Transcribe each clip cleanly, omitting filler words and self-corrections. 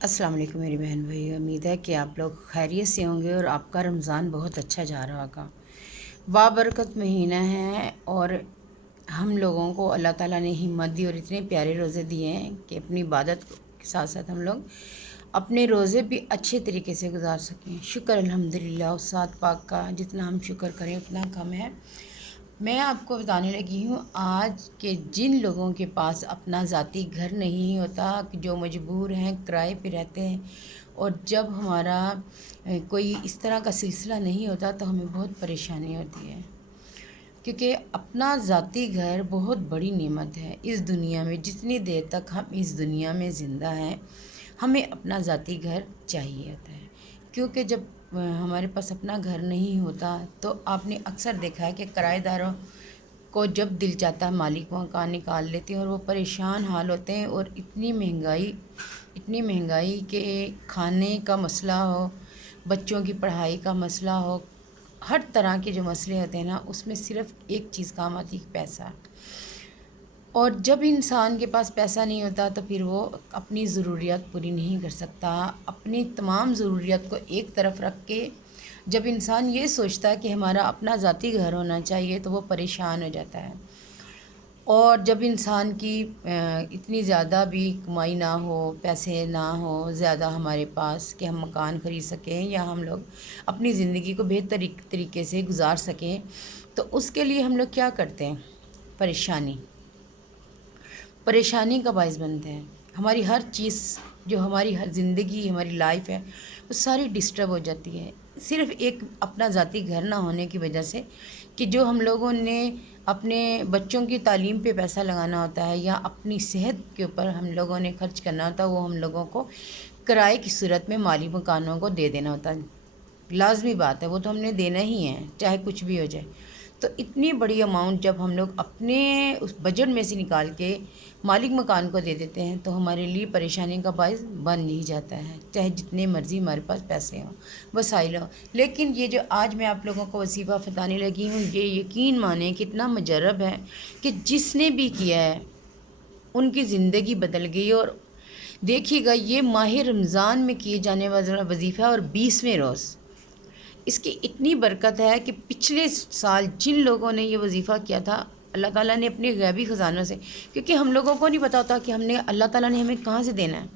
السلام علیکم میری بہن بھائی، امید ہے کہ آپ لوگ خیریت سے ہوں گے اور آپ کا رمضان بہت اچھا جا رہا ہوگا۔ بابرکت مہینہ ہے اور ہم لوگوں کو اللہ تعالیٰ نے ہمت دی اور اتنے پیارے روزے دیے ہیں کہ اپنی عبادت کے ساتھ ساتھ ہم لوگ اپنے روزے بھی اچھے طریقے سے گزار سکیں۔ شکر الحمدللہ، استاد پاک کا جتنا ہم شکر کریں اتنا کم ہے۔ میں آپ کو بتانے لگی ہوں آج کہ جن لوگوں کے پاس اپنا ذاتی گھر نہیں ہوتا، جو مجبور ہیں، کرائے پہ رہتے ہیں، اور جب ہمارا کوئی اس طرح کا سلسلہ نہیں ہوتا تو ہمیں بہت پریشانی ہوتی ہے، کیونکہ اپنا ذاتی گھر بہت بڑی نعمت ہے اس دنیا میں۔ جتنی دیر تک ہم اس دنیا میں زندہ ہیں ہمیں اپنا ذاتی گھر چاہیے ہوتا ہے، کیونکہ جب ہمارے پاس اپنا گھر نہیں ہوتا تو آپ نے اکثر دیکھا ہے کہ کرائے داروں کو جب دل چاہتا ہے مالک مکان نکال لیتے ہیں اور وہ پریشان حال ہوتے ہیں، اور اتنی مہنگائی کہ کھانے کا مسئلہ ہو، بچوں کی پڑھائی کا مسئلہ ہو، ہر طرح کے جو مسئلے ہوتے ہیں نا، اس میں صرف ایک چیز کام آتی ہے، پیسہ۔ اور جب انسان کے پاس پیسہ نہیں ہوتا تو پھر وہ اپنی ضروریات پوری نہیں کر سکتا۔ اپنی تمام ضروریات کو ایک طرف رکھ کے جب انسان یہ سوچتا ہے کہ ہمارا اپنا ذاتی گھر ہونا چاہیے تو وہ پریشان ہو جاتا ہے۔ اور جب انسان کی اتنی زیادہ بھی کمائی نہ ہو، پیسے نہ ہو زیادہ ہمارے پاس کہ ہم مکان خرید سکیں یا ہم لوگ اپنی زندگی کو بہتر طریقے سے گزار سکیں، تو اس کے لیے ہم لوگ کیا کرتے ہیں؟ پریشانی کا باعث بنتے ہیں۔ ہماری ہر چیز جو ہماری ہر زندگی، ہماری لائف ہے، وہ ساری ڈسٹرب ہو جاتی ہے، صرف ایک اپنا ذاتی گھر نہ ہونے کی وجہ سے، کہ جو ہم لوگوں نے اپنے بچوں کی تعلیم پہ پیسہ لگانا ہوتا ہے یا اپنی صحت کے اوپر ہم لوگوں نے خرچ کرنا ہوتا ہے، وہ ہم لوگوں کو کرائے کی صورت میں مالی مکانوں کو دے دینا ہوتا ہے۔ لازمی بات ہے، وہ تو ہم نے دینا ہی ہے چاہے کچھ بھی ہو جائے۔ تو اتنی بڑی اماؤنٹ جب ہم لوگ اپنے اس بجٹ میں سے نکال کے مالک مکان کو دے دیتے ہیں تو ہمارے لیے پریشانی کا باعث بن ہی جاتا ہے، چاہے جتنے مرضی ہمارے پاس پیسے ہوں، وسائل ہوں۔ لیکن یہ جو آج میں آپ لوگوں کو وظیفہ بتانے لگی ہوں، یہ یقین مانیں کتنا مجرب ہے کہ جس نے بھی کیا ہے ان کی زندگی بدل گئی۔ اور دیکھیے گا، یہ ماہ رمضان میں کیے جانے والا وظیفہ اور 20ویں روز، اس کی اتنی برکت ہے کہ پچھلے سال جن لوگوں نے یہ وظیفہ کیا تھا، اللہ تعالیٰ نے اپنے غیبی خزانوں سے، کیونکہ ہم لوگوں کو نہیں پتا ہوتا کہ ہم نے اللہ تعالیٰ نے ہمیں کہاں سے دینا ہے،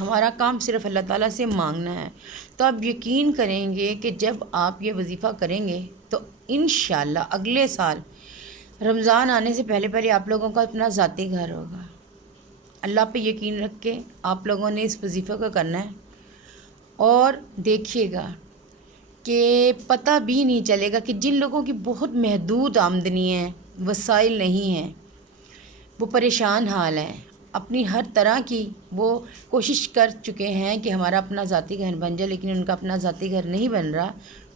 ہمارا کام صرف اللہ تعالیٰ سے مانگنا ہے۔ تو آپ یقین کریں گے کہ جب آپ یہ وظیفہ کریں گے تو انشاءاللہ اگلے سال رمضان آنے سے پہلے پہلے آپ لوگوں کا اپنا ذاتی گھر ہوگا۔ اللہ پہ یقین رکھ کے آپ لوگوں نے اس وظیفے کو کرنا ہے، اور دیکھیے گا کہ پتہ بھی نہیں چلے گا کہ جن لوگوں کی بہت محدود آمدنی ہے، وسائل نہیں ہیں، وہ پریشان حال ہیں، اپنی ہر طرح کی وہ کوشش کر چکے ہیں کہ ہمارا اپنا ذاتی گھر بن جائے، لیکن ان کا اپنا ذاتی گھر نہیں بن رہا،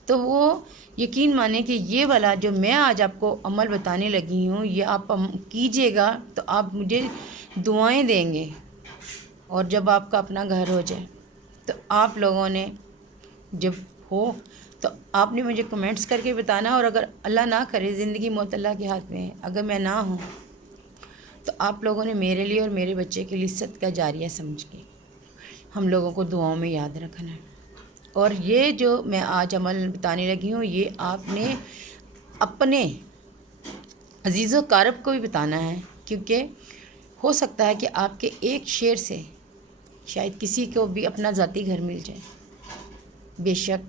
تو وہ یقین مانیں کہ یہ والا جو میں آج آپ کو عمل بتانے لگی ہوں، یہ آپ کیجئے گا تو آپ مجھے دعائیں دیں گے، اور جب آپ کا اپنا گھر ہو جائے تو آپ لوگوں نے جب ہو تو آپ نے مجھے کمنٹس کر کے بتانا، اور اگر اللہ نہ کرے، زندگی موت اللہ کے ہاتھ میں ہے، اگر میں نہ ہوں تو آپ لوگوں نے میرے لیے اور میرے بچے کے لیے صدقہ جاریہ سمجھ کے ہم لوگوں کو دعاؤں میں یاد رکھنا ہے۔ اور یہ جو میں آج عمل بتانے لگی ہوں، یہ آپ نے اپنے عزیز و اقارب کو بھی بتانا ہے، کیونکہ ہو سکتا ہے کہ آپ کے ایک شیئر سے شاید کسی کو بھی اپنا ذاتی گھر مل جائے۔ بے شک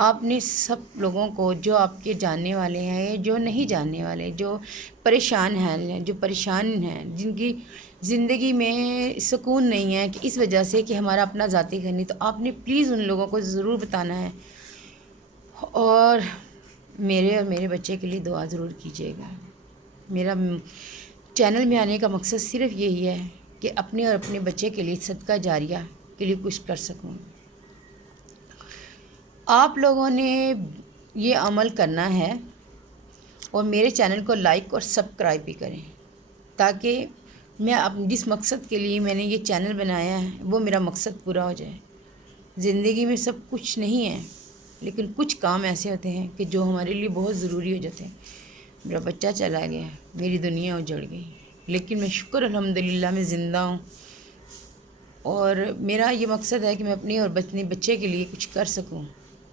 آپ نے سب لوگوں کو، جو آپ کے جاننے والے ہیں، جو نہیں جاننے والے، جو پریشان ہیں، جن کی زندگی میں سکون نہیں ہے کہ اس وجہ سے کہ ہمارا اپنا ذاتی گھر نہیں، تو آپ نے پلیز ان لوگوں کو ضرور بتانا ہے، اور میرے اور میرے بچے کے لیے دعا ضرور کیجیے گا۔ میرا چینل میں آنے کا مقصد صرف یہی ہے کہ اپنے اور اپنے بچے کے لیے صدقہ جاریہ کے لیے کچھ کر سکوں۔ آپ لوگوں نے یہ عمل کرنا ہے، اور میرے چینل کو لائک اور سبسکرائب بھی کریں، تاکہ میں جس مقصد کے لیے میں نے یہ چینل بنایا ہے وہ میرا مقصد پورا ہو جائے۔ زندگی میں سب کچھ نہیں ہے، لیکن کچھ کام ایسے ہوتے ہیں کہ جو ہمارے لیے بہت ضروری ہو جاتے ہیں۔ میرا بچہ چلا گیا، میری دنیا اجڑ گئی، لیکن میں شکر الحمدللہ میں زندہ ہوں، اور میرا یہ مقصد ہے کہ میں اپنے اور اپنے بچے کے لیے کچھ کر سکوں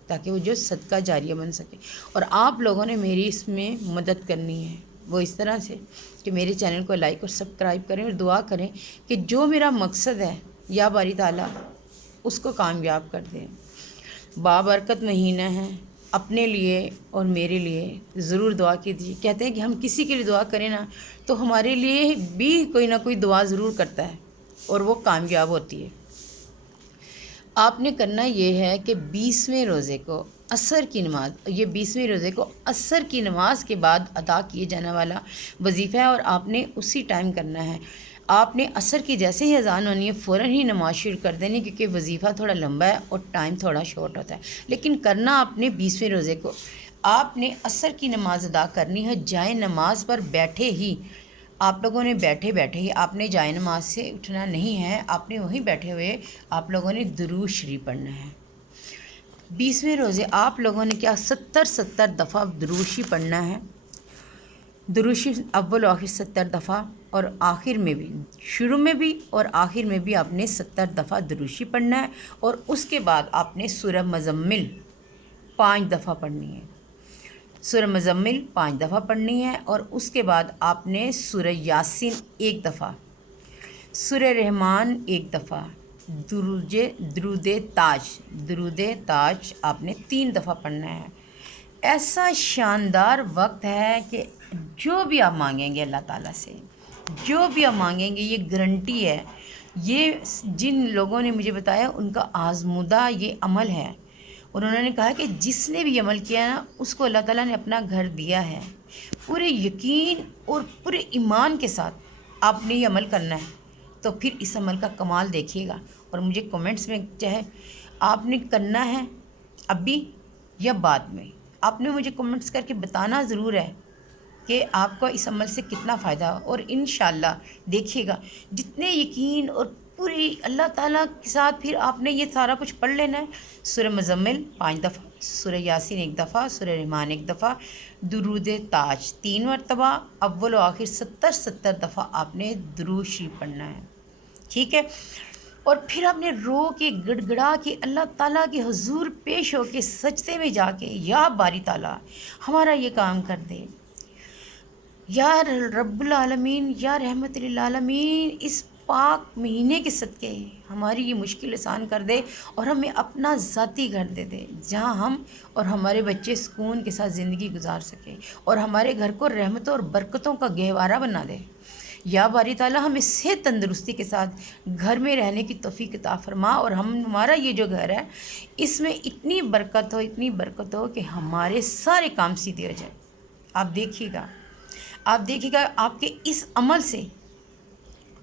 تاکہ وہ جو صدقہ جاریہ بن سکے. اور آپ لوگوں نے میری اس میں مدد کرنی ہے، وہ اس طرح سے کہ میرے چینل کو لائک اور سبسکرائب کریں اور دعا کریں کہ جو میرا مقصد ہے یا باری تعالیٰ اس کو کامیاب کر دیں. بابرکت مہینہ ہے، اپنے لیے اور میرے لیے ضرور دعا کیجیے. کہتے ہیں کہ ہم کسی کے لیے دعا کریں نا تو ہمارے لیے بھی کوئی نہ کوئی دعا ضرور کرتا ہے اور وہ کامیاب ہوتی ہے. آپ نے کرنا یہ ہے کہ 20ویں روزے کو عصر کی نماز، یہ 20ویں روزے کو عصر کی نماز کے بعد ادا کیے جانے والا وظیفہ ہے اور آپ نے اسی ٹائم کرنا ہے. آپ نے عصر کی جیسے ہی اذان ہونی ہے فوراً ہی نماز شروع کر دینی، کیونکہ وظیفہ تھوڑا لمبا ہے اور ٹائم تھوڑا شارٹ ہوتا ہے. لیکن کرنا آپ نے 20ویں روزے کو آپ نے عصر کی نماز ادا کرنی ہے جائے نماز پر بیٹھے ہی. آپ لوگوں نے بیٹھے بیٹھے ہی، آپ نے جائے نماز سے اٹھنا نہیں ہے، آپ نے وہیں بیٹھے ہوئے آپ لوگوں نے درود شریف پڑھنا ہے. 20ویں روزے آپ لوگوں نے کیا 70 دفعہ درود شریف پڑھنا ہے. درود شریف اول و آخر 70 دفعہ، اور آخر میں بھی، شروع میں بھی اور آخر میں بھی آپ نے 70 دفعہ درود شریف پڑھنا ہے. اور اس کے بعد آپ نے سورہ مزمل 5 دفعہ پڑھنی ہے. سورہ مزمل 5 دفعہ پڑھنی ہے، اور اس کے بعد آپ نے سورہ یاسین 1 دفعہ، سورہ رحمان 1 دفعہ، درود تاج آپ نے 3 دفعہ پڑھنا ہے. ایسا شاندار وقت ہے کہ جو بھی آپ مانگیں گے اللہ تعالیٰ سے، جو بھی آپ مانگیں گے، یہ گارنٹی ہے. یہ جن لوگوں نے مجھے بتایا ان کا آزمودہ یہ عمل ہے، اور انہوں نے کہا کہ جس نے بھی عمل کیا نا اس کو اللہ تعالیٰ نے اپنا گھر دیا ہے. پورے یقین اور پورے ایمان کے ساتھ آپ نے یہ عمل کرنا ہے، تو پھر اس عمل کا کمال دیکھیے گا. اور مجھے کمنٹس میں چاہے آپ نے کرنا ہے ابھی یا بعد میں، آپ نے مجھے کمنٹس کر کے بتانا ضرور ہے کہ آپ کو اس عمل سے کتنا فائدہ ہو. اور انشاءاللہ دیکھیے گا جتنے یقین اور پوری اللہ تعالیٰ کے ساتھ پھر آپ نے یہ سارا کچھ پڑھ لینا ہے. سورہ مزمل 5 دفعہ، سورہ یاسین 1 دفعہ، سورہ رحمان 1 دفعہ، درود تاج 3 مرتبہ، اول و آخر 70 دفعہ آپ نے درود شریف پڑھنا ہے. ٹھیک ہے؟ اور پھر آپ نے رو کے گڑ گڑا کے اللہ تعالیٰ کے حضور پیش ہو کے سجدے میں جا کے یا باری تعالیٰ ہمارا یہ کام کر دے، یا رب العالمین، یا رحمت للعالمین، اس پاک مہینے کے صدقے ہماری یہ مشکل آسان کر دے اور ہمیں اپنا ذاتی گھر دے دے جہاں ہم اور ہمارے بچے سکون کے ساتھ زندگی گزار سکیں، اور ہمارے گھر کو رحمتوں اور برکتوں کا گہوارہ بنا دے. یا باری تعالیٰ ہمیں صحت تندرستی کے ساتھ گھر میں رہنے کی توفیق عطا فرما، اور ہمارا یہ جو گھر ہے اس میں اتنی برکت ہو، اتنی برکت ہو کہ ہمارے سارے کام سیدھے ہو جائیں. آپ دیکھیے گا، آپ دیکھیے گا آپ کے اس عمل سے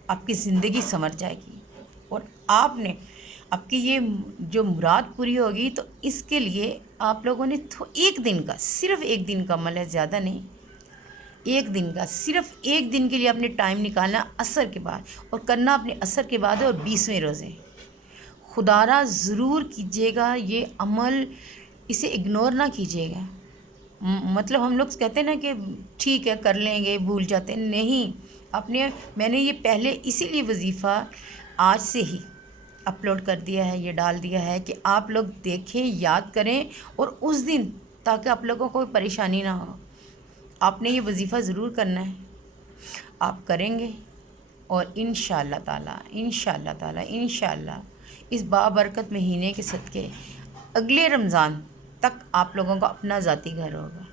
آپ کی زندگی سنور جائے گی، اور آپ نے آپ کی یہ جو مراد پوری ہوگی. تو اس کے لیے آپ لوگوں نے ایک دن کا، صرف ایک دن کا عمل ہے، زیادہ نہیں، ایک دن کا، صرف ایک دن کے لیے آپ نے ٹائم نکالنا عصر کے بعد، اور کرنا اپنے عصر کے بعد ہے. اور 20ویں روزے خدا را ضرور کیجیے گا یہ عمل، اسے اگنور نہ کیجیے گا. مطلب ہم لوگ کہتے ہیں نا کہ ٹھیک ہے کر لیں گے، بھول جاتے ہیں، نہیں. میں نے یہ پہلے اسی لیے وظیفہ آج سے ہی اپلوڈ کر دیا ہے، یہ ڈال دیا ہے کہ آپ لوگ دیکھیں، یاد کریں، اور اس دن تاکہ آپ لوگوں کو کوئی پریشانی نہ ہو. آپ نے یہ وظیفہ ضرور کرنا ہے، آپ کریں گے، اور انشاءاللہ تعالی اس بابرکت مہینے کے صدقے اگلے رمضان تک آپ لوگوں کا اپنا ذاتی گھر ہوگا.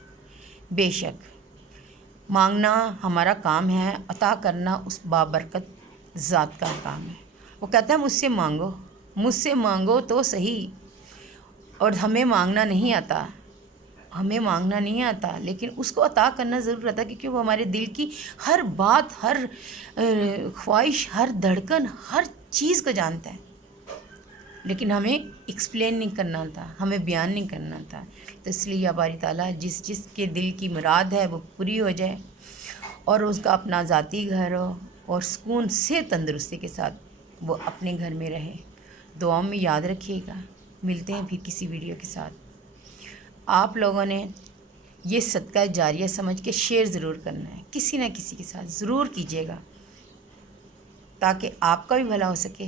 بے شک مانگنا ہمارا کام ہے، عطا کرنا اس بابرکت ذات کا کام ہے. وہ کہتا ہے مجھ سے مانگو تو صحیح. اور ہمیں مانگنا نہیں آتا، لیکن اس کو عطا کرنا ضرور آتا ہے، کیونکہ وہ ہمارے دل کی ہر بات، ہر خواہش، ہر دھڑکن، ہر چیز کو جانتا ہے. لیکن ہمیں ایکسپلین نہیں کرنا آتا، ہمیں بیان نہیں کرنا آتا. تو اس لیے یا باری تعالیٰ جس کے دل کی مراد ہے وہ پوری ہو جائے، اور اس کا اپنا ذاتی گھر ہو، اور سکون سے تندرستی کے ساتھ وہ اپنے گھر میں رہے. دعاؤں میں یاد رکھیے گا. ملتے ہیں پھر کسی ویڈیو کے ساتھ. آپ لوگوں نے یہ صدقہ جاریہ سمجھ کے شیئر ضرور کرنا ہے، کسی نہ کسی کے ساتھ ضرور کیجیے گا، تاکہ آپ کا بھی بھلا ہو سکے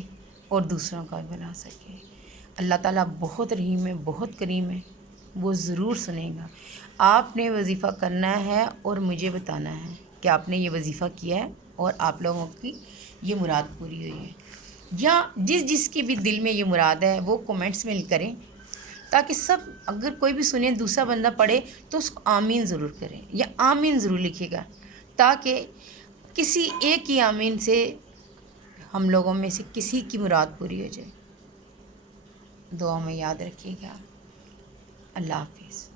اور دوسروں کا بھی بنا سکے۔ اللہ تعالیٰ بہت رحیم ہے، بہت کریم ہے، وہ ضرور سنے گا۔ آپ نے وظیفہ کرنا ہے اور مجھے بتانا ہے کہ آپ نے یہ وظیفہ کیا ہے اور آپ لوگوں کی یہ مراد پوری ہوئی ہے، یا جس کی بھی دل میں یہ مراد ہے وہ کومنٹس میں کریں، تاکہ سب، اگر کوئی بھی سنے دوسرا بندہ پڑھے تو اس کو آمین ضرور کریں یا آمین ضرور لکھے گا، تاکہ کسی ایک کی آمین سے ہم لوگوں میں سے کسی کی مراد پوری ہو جائے۔ دعا میں یاد رکھیے گا۔ اللہ حافظ۔